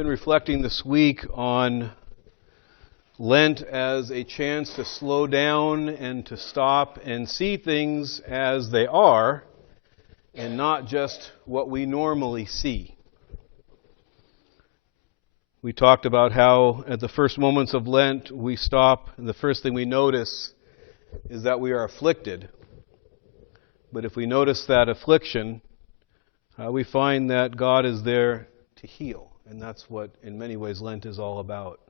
been reflecting this week on Lent as a chance to slow down and to stop and see things as they are and not just what we normally see. We talked about how at the first moments of Lent we stop and the first thing we notice is that we are afflicted. But if we notice that affliction, we find that God is there to heal. And that's what, in many ways, Lent is all about.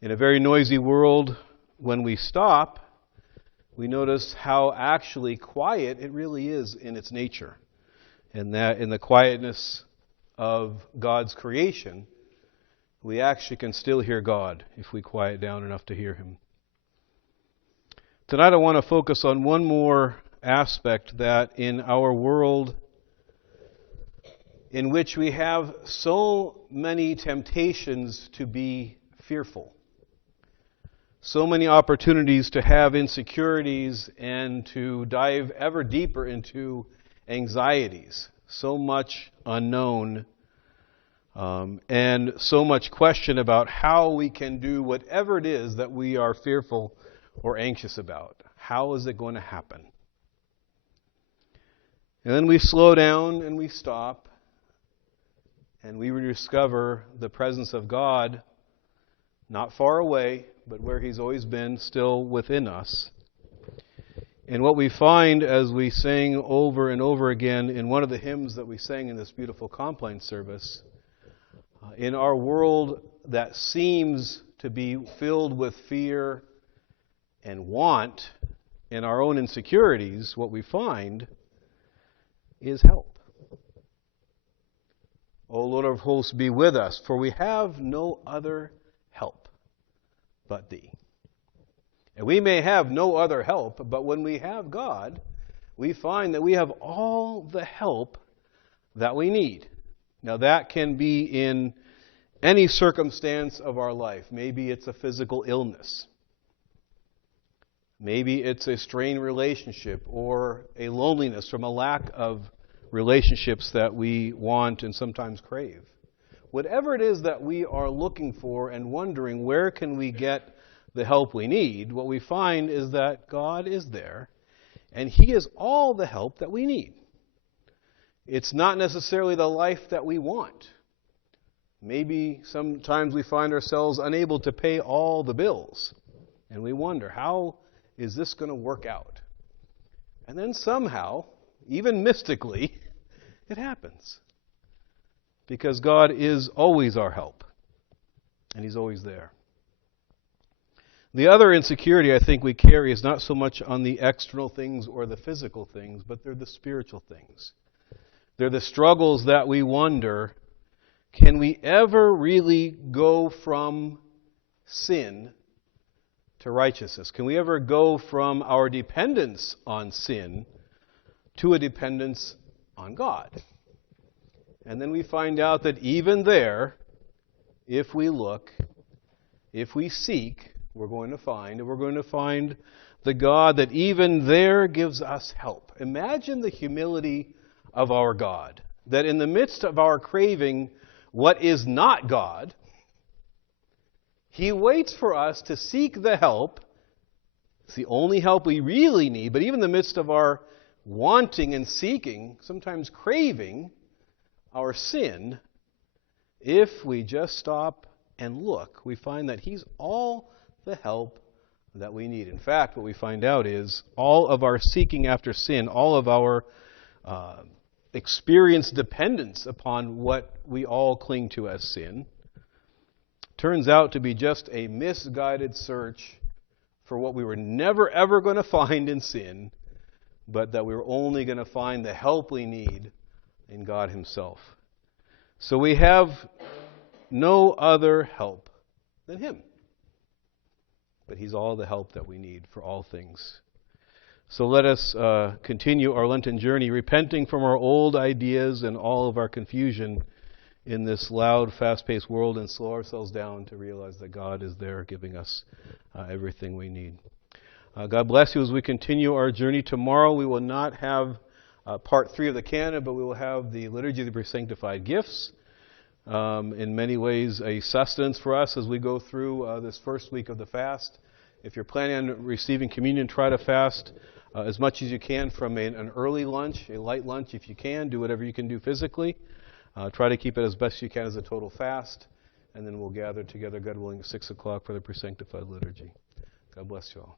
In a very noisy world, when we stop, we notice how actually quiet it really is in its nature. And that in the quietness of God's creation, we actually can still hear God if we quiet down enough to hear Him. Tonight I want to focus on one more aspect that in our world in which we have so many temptations to be fearful, so many opportunities to have insecurities and to dive ever deeper into anxieties, so much unknown, and so much question about how we can do whatever it is that we are fearful or anxious about. How is it going to happen? And then we slow down and we stop and we rediscover the presence of God not far away, but where He's always been, still within us. And what we find as we sing over and over again in one of the hymns that we sang in this beautiful Compline service, in our world that seems to be filled with fear and want and our own insecurities, what we find is help. O Lord of hosts, be with us, for we have no other help but Thee. And we may have no other help, but when we have God, we find that we have all the help that we need. Now that can be in any circumstance of our life. Maybe it's a physical illness. Maybe it's a strained relationship or a loneliness from a lack of relationships that we want and sometimes crave. Whatever it is that we are looking for and wondering where can we get the help we need, what we find is that God is there and He is all the help that we need. It's not necessarily the life that we want. Maybe sometimes we find ourselves unable to pay all the bills and we wonder, how is this going to work out? And then somehow, even mystically, it happens. Because God is always our help. And He's always there. The other insecurity I think we carry is not so much on the external things or the physical things, but they're the spiritual things. They're the struggles that we wonder, can we ever really go from sin to righteousness? Can we ever go from our dependence on sin to a dependence on God? And then we find out that even there, if we look, if we seek, we're going to find the God that even there gives us help. Imagine the humility of our God, that in the midst of our craving what is not God, He waits for us to seek the help. It's the only help we really need, but even in the midst of our wanting and seeking, sometimes craving our sin, if we just stop and look, we find that He's all the help that we need. In fact, what we find out is all of our seeking after sin, all of our experienced dependence upon what we all cling to as sin, turns out to be just a misguided search for what we were never ever going to find in sin, but that we were only going to find the help we need in God Himself. So we have no other help than Him. But He's all the help that we need for all things. So let us continue our Lenten journey, repenting from our old ideas and all of our confusion in this loud, fast-paced world, and slow ourselves down to realize that God is there giving us everything we need. God bless you as we continue our journey. Tomorrow we will not have part 3 of the canon, but we will have the Liturgy of the Sanctified Gifts. in many ways a sustenance for us as we go through this first week of the fast. If you're planning on receiving communion, try to fast as much as you can from an early lunch, a light lunch if you can. Do whatever you can do physically. Try to keep it as best you can as a total fast. And then we'll gather together, God willing, at 6 o'clock for the Presanctified Liturgy. God bless you all.